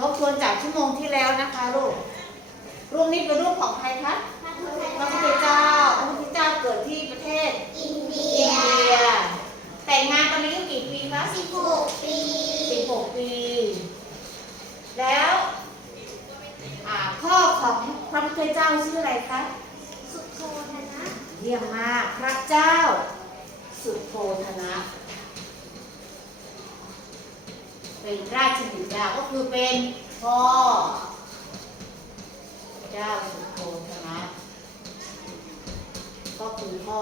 ทบทวนจากชั่วโมงที่แล้วนะคะลูกรูปนี้เป็นรูปของใครคะพระพุทธเจ้าพระพุทธเจ้าเกิดที่ประเทศอินเดีอิยนเดียแต่งงานตอนนี้อายุกี่ปีคะสิบหกปี16ปี แล้วอ่าพ่อของพระพุทธเจ้าชื่ออะไรคะสุโธธนะ เยี่ยมมากพระเจ้า สุโธธนะ เป็นราชบิดาก็คือเป็นพ่อ เจ้าสุโธธนะก็คือพ่อ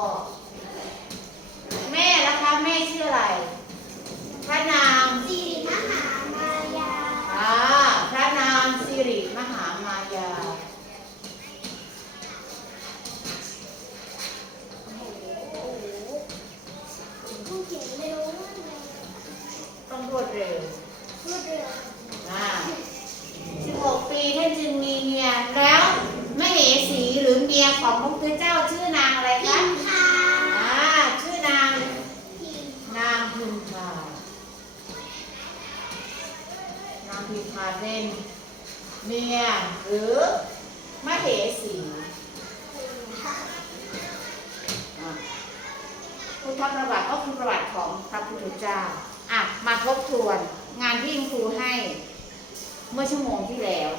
แม่ล่ะคะ แม่ชื่ออะไร พระนาง สิริมหามายา อ่าพระนางสิริมหามายา โอ้โหผู้เขียนเร็วมากเลย ต้องรวดเร็ว รวดเร็ว อ่า16 ปีท่านจึงมีเมีย แล้วมเหสีหรือเมียของพระพุทธเจ้าชื่อนางอะไร พิ คะ มพา อ่า ชื่อนาง พิม นางพิมพา นางพิมพาเป็นเมีย หรือมเหสีพุทธประวัติก็คือประวัติของพระพุทธเจ้า อะ มาทบทวนงานที่ครูให้ เมื่อชั่วโมงที่แล้ว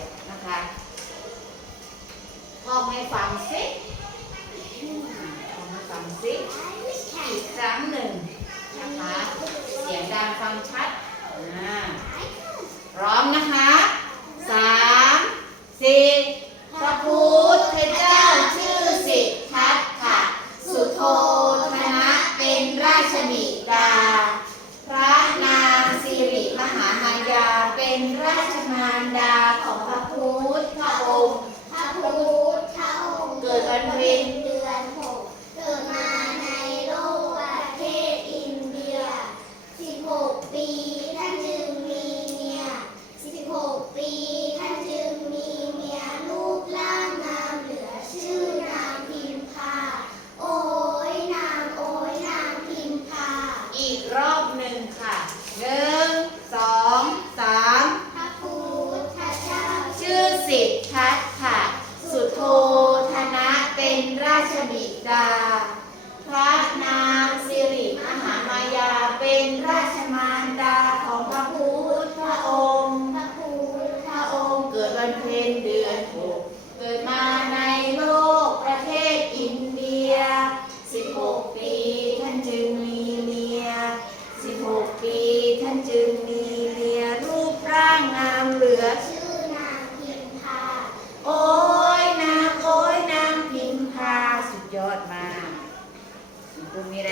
เป็นราชมารดาของพระพุทธองค์พระพุทธองค์เกิดวันเพ็ญเดือนหกเกิดมาในโลกประเทศอินเดีย 16 ปีท่านจึงมีเมีย 16 ปีท่านจึงมีเมียรูปร่างงามเหลือชื่อนางพิมพา โอ้ยนางโอ้ยนางพิมพา อีกรอบหนึ่งค่ะหนึ่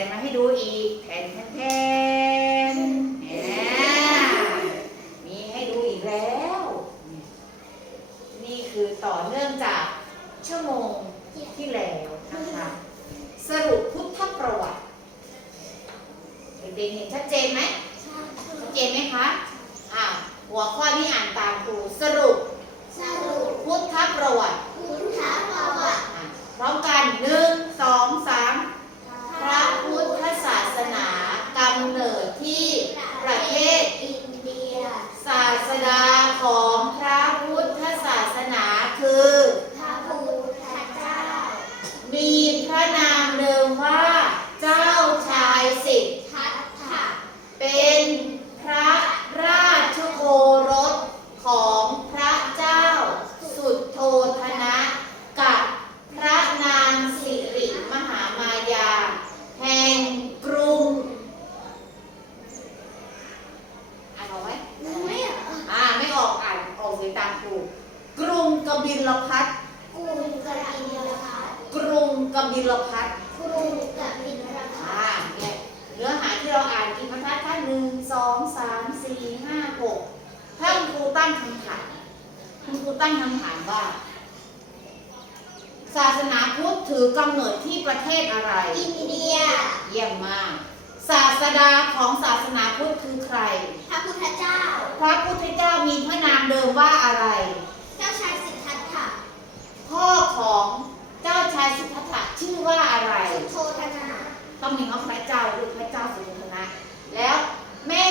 มีอะไรมาให้ดูอีกแผ่นแผ่นแผ่นแหมมีให้ดูอีกแล้ว นี่คือต่อเนื่องจากชั่วโมงที่แล้วนะคะ สรุปพุทธประวัติเด็กๆเห็นชัดเจนไหมชัดเจนไหมคะอ่าหัวข้อนี้อ่านตามครูสรุป สรุปพุทธประวัติ พุทธประวัติ อะพร้อมกันหนึ่งสองสามพระพุทธศาสนากำเนิดที่ประเทศ อินเดีย ศาสดาของพระพุทธศาสนาคือ พระพุทธเจ้า มีพระนามเดิมว่า เจ้าชายสิทธ ทัตถะ เป็นพระราชโอรสของพระเจ้า สุดโทธนะกับพระนางสิริมหามายา แห่งกรุงอ่านออกไหม ไม่เหรอ อ่าไม่ออกอ่านออกเสียงตามครู กรุงกบิลพัทกรุงกบิลพัทกรุงกบิลพัทกรุงกบิลพัทอ่าเนี่ยเนื้อหาที่เราอ่านกี่บรรทัดท่านหนึ่งสองสามสี่ห้าหกท่านครูตั้งคำถามคุณครูตั้งคำถามว่า ศาสนาพุทธถือกำเนิดที่ประเทศอะไร อินเดีย เยี่ยมมาก ศาสดาของศาสนาพุทธคือใคร พระพุทธเจ้า พระพุทธเจ้ามีพระนามเดิมว่าอะไร เจ้าชายสิทธัตถะ พ่อของเจ้าชายสิทธัตถะชื่อว่าอะไร สุโธธนา ต้องมีเขาพระเจ้าหรือพระเจ้าสุโธทนะ แล้วแม่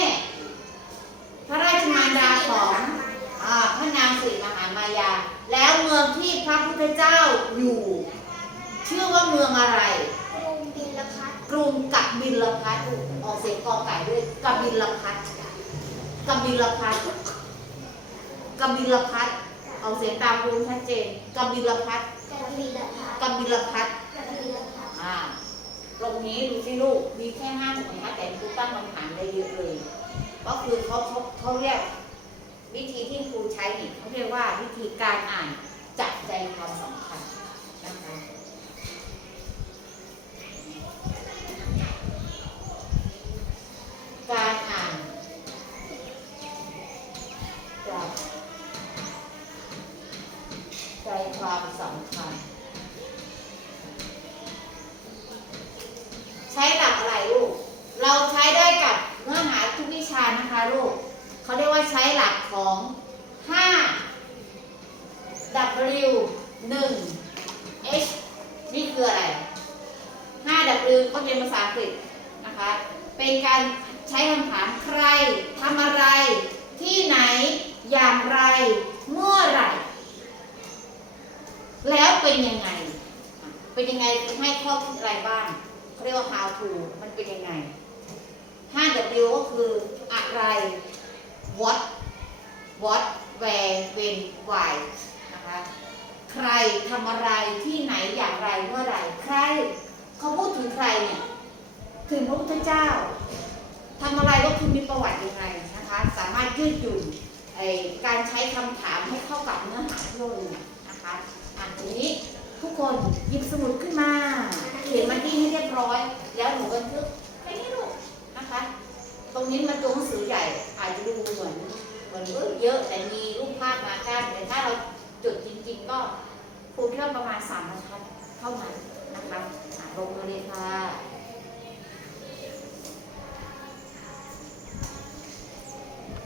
พระราชมารดาของอ่า กอไก่ด้วยกบิลพัทกบิลพัทกบิลพัทเอาเสียงตามรู้ชัดเจนกบิลพัทกบิลพัทกบิลพัทกบิลพัทอ่าตรงนี้ดูสิลูกมีแค่ห้าหมู่นะคะแต่ครูตั้งคำถามได้เยอะเลย ก็คือเขาเขาเขาเรียก วิธีที่ครูใช้นี่เขาเรียกว่าวิธีการอ่านจับใจความสำคัญ ใช้ได้กับเนื้อหาทุกวิชานะคะลูกเขาเรียกว่าใช้หลักของ 5 W 1 H นี่คืออะไร 5 W ก็เป็นภาษาอังกฤษนะคะ เป็นการใช้คำถามใครทำอะไร ที่ไหนอย่างไร เมื่อไหร่ แล้วเป็นยังไง เป็นยังไงให้ข้อคิดอะไรบ้างเขาเรียกว่า how to มันเป็นยังไง 5W ก็คืออะไร what what where when why นะคะ ใครทำอะไรที่ไหนอย่างไรเมื่อไรใครเขาพูดถึงใครเนี่ย ถึงพระพุทธเจ้าทำอะไรก็คือมีประวัติยังไงนะคะ สามารถยืดหยุ่นไอการใช้คำถามให้เข้ากับเนื้อหาที่เราเรียนนะคะอะทีนี้ทุกคนหยิบสมุดขึ้นมา เขียนมาที่ให้เรียบร้อย แล้วหนูบันทึกแค่นี้ลูก ตรงนี้มันตัวหนังสือใหญ่อาจจะดูเหมือนเหมือนเยอะแต่มีรูปภาพมากั้นแต่ถ้าเราจุดจริง ๆ ก็ครูคิดว่าประมาณสามบรรทัดเท่านั้นนะคะลงมาเลยค่ะ